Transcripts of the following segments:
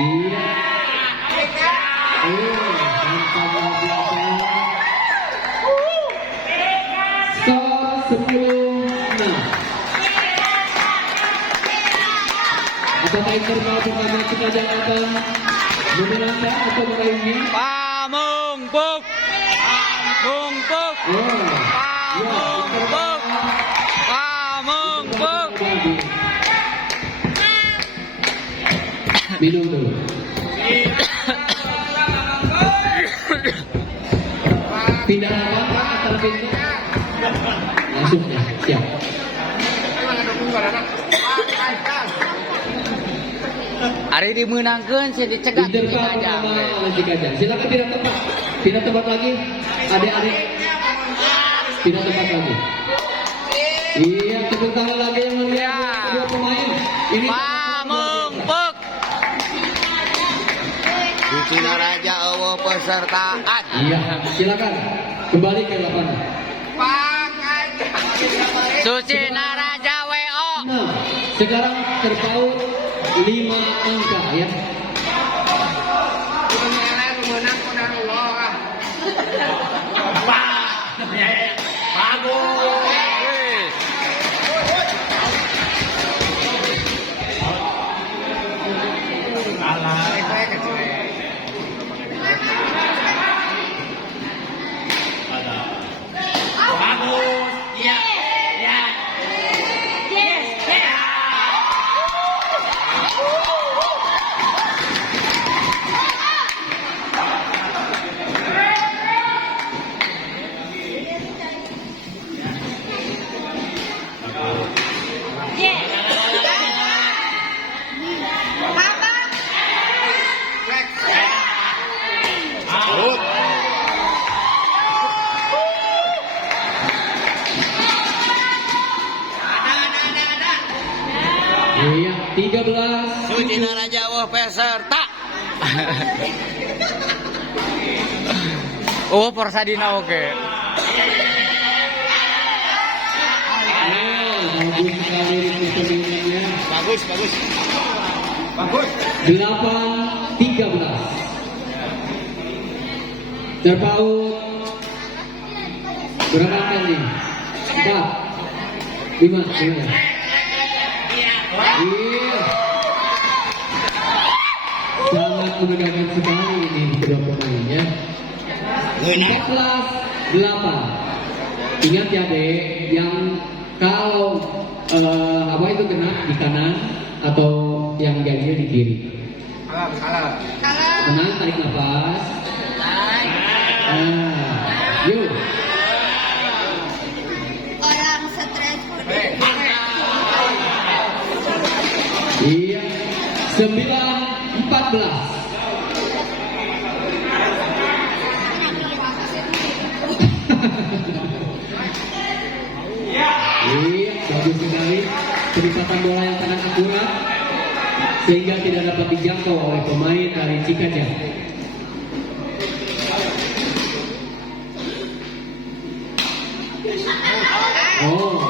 Iya. Mantap luar biasa. Skor 10-6. Apakah internal pertama Cikajang akan memenangkan atau meraihnya? Pamungbuk. Pamungbuk. Pamungbuk. Pamungbuk. Minum dulu. Pindah apa atau pindah? Langsung ya, siap. Hari dimenangkan saya dicegat di Cikajang. Cikajang. Silakan pindah tempat. Pindah tempat lagi. Adik-adik. Pindah tempat lagi. Iya, tepuk tangan lagi yang melihat kedua pemain. Ini Pamungbuk. Sucina Raja Ewo pesertaan. Iya, silakan kembali ke lapangan. Sucina Raja WO. Nah, sekarang terpaut 5 angka ya. Iya, 13. Sucina Raja Ewo peserta. Oh, Porsadina oke. Bagus sekali pertandingannya. Bagus. 8-13. Terpaut berapa kali? 4, 5. Iya. Sangat menegangkan sekali ini kedua pemainnya. 14-8. Ingat ya dek, yang kalau apa itu kena di kanan atau yang gajinya di kiri. Salah. Tenang, tarik nafas. Yuk. Orang stres. Iya. 9-14. Iya, bagus sekali. Penempatan bola yang sangat akurat sehingga tidak dapat dijangkau oleh pemain dari Cikajang. Oh.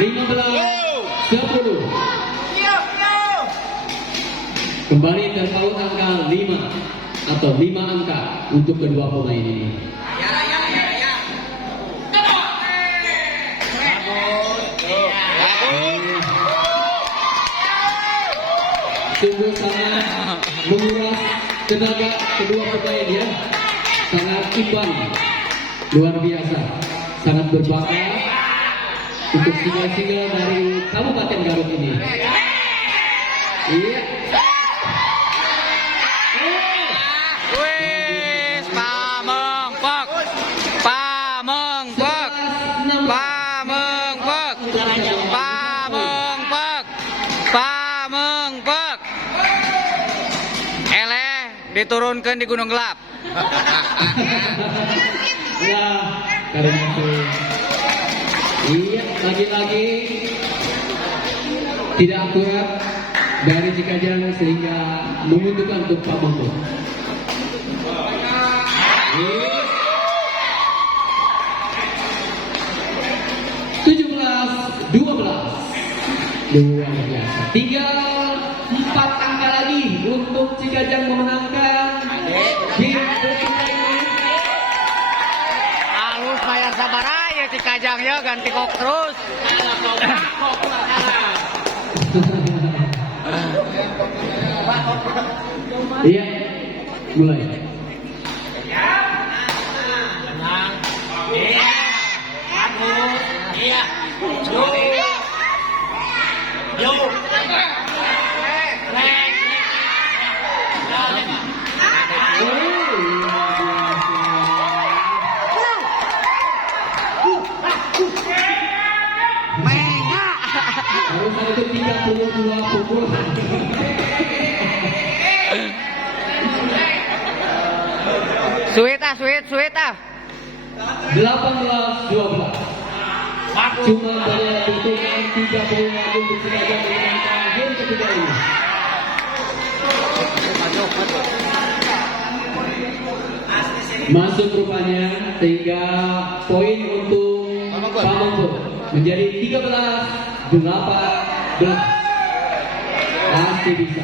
15-10. Kembali terpaut angka 5 atau 5 angka untuk kedua pemain ini. Sungguh sangat menguras tenaga kedua pemain ya. Sangat imbang, luar biasa, sangat berbakat untuk singa-singa dari Kabupaten Garut ini. Iya. Wis Pamungbuk. Pamungbuk. Pamungbuk. Pamungbuk. Pamungbuk. Eleh diturunkan di Gunung Gelap. Ya, karena itu. Iya, lagi-lagi tidak akurat dari Cikajang sehingga membutuhkan untuk Pak Mampu. 17-12. Luar biasa. Tinggal 4 angka lagi untuk Cikajang memenangkan game ketiga ini. Halus bayar sabar aja Cikajang ya ganti kok terus. Iya, mulai. Harus itu 32 pukulan. Sweet ah. 18-12. Cuma berhitungan 3 poin lagi untuk Cikajang memenangkan game ketiga ini. Masuk rupanya 3 poin untuk Pamonggo menjadi 13-18. Masih bisa.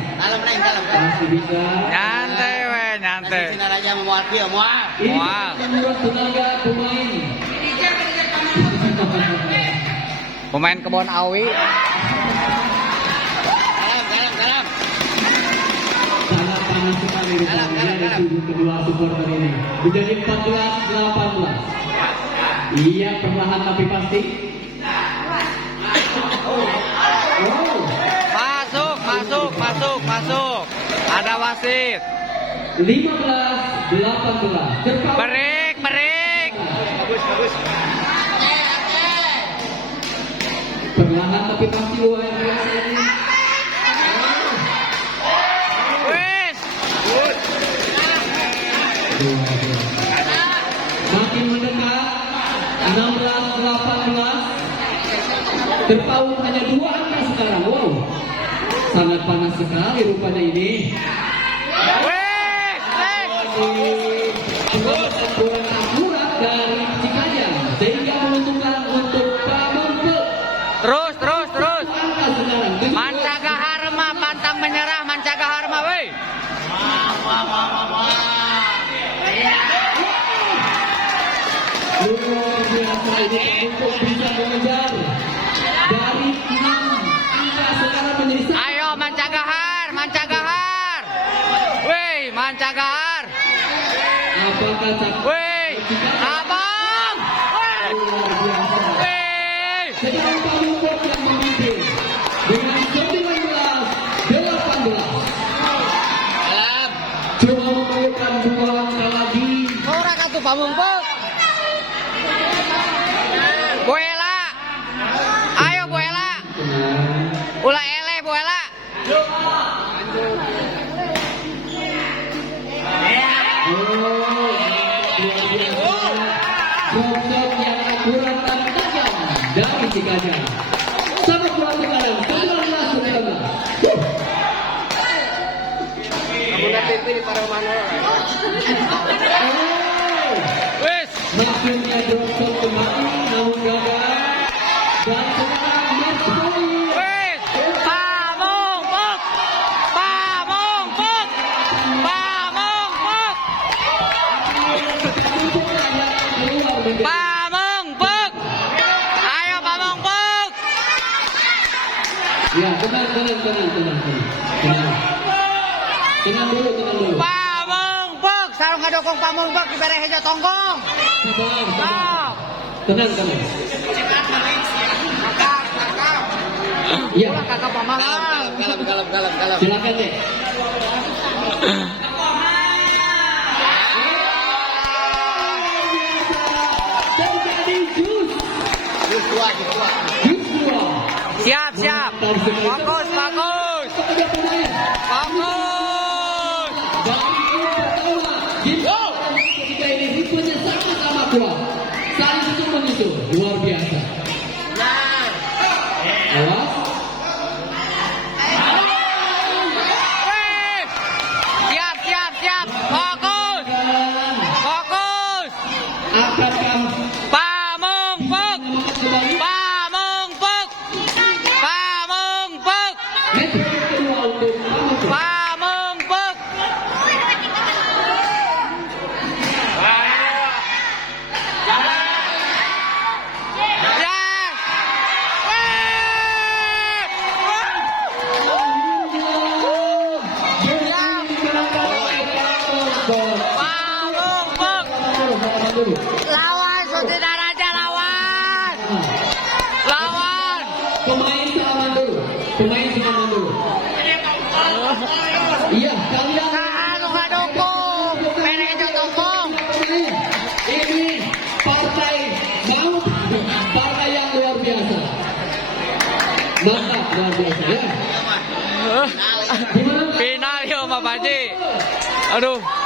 Masih bisa. Nyantai we, nyantai. Ini menurut tenaga pemain. Pemain kebon awi. Sangat panas sekali rupanya dari sudut kedua supporter ini. Menjadi 14-18. Iya, perlahan tapi pasti. Masuk. Ada wasit. 15-18. Break. Bagus. Perlahan tapi pasti luar biasa ini. Wes. Makin mendekat. 16-18. Terpaut hanya 2 angka sekarang. Wow. Sangat panas sekali rupanya ini. Wes. Kurang akurat dari Cikajang sehingga menentukan untuk Pamonggo. Terus. Angka sekarang. Mancagahar mah pantang menyerah, Mancagahar mah weh. Luar biasa ini untuk bisa mengejar dari 6 angka sekarang menjadi 1. Ayo Mancagahar. Weh, Mancagahar. Apakah Weh, abang. luar biasa? Weh. Sedang Pamonggo yang memimpin dengan 19-18. Cuma memerlukan 2 angka lagi. Orang atuh Pamonggo. Boela. Ayo Boela. Ulah ele Boela. Drop yang akurat dan tajam dari Cikajang. Sama kuat sekarang 19-19. Wes. Maksudnya drop shot kembali namun gagal. Dan sekarang match point. Wes. Pamonggo. Pamonggo. Ayo Pamonggo. Ya, tenang. Tenang dulu. Pamonggo. Sarung ngadokong Pamonggo dibere hejo tonggong. Sabar. Tenang. Iya. Kakak pamalang. Galap. Silakan deh. Jadi jus. Jus dua. Siap. Fokus. Kepada pemain. Fokus. Dari game pertama, game ketika ini ritmenya sama-sama kuat. Saling menyusul, luar biasa. Awas. Wih. Siap. Fokus. Akankah Pamonggo. kembali? Pamonggo. Match kedua untuk dulu. Lawan Sutradara lawan. Nah, Lawan. pemain salaman dulu. Pemain salaman dulu. Iya, kalian Saan nggak dukung? Merah hijau tongkong. ini partai maut, partai yang luar biasa. Mantap, luar biasa ya. Gimana? Final yuk Pak Panji. Aduh.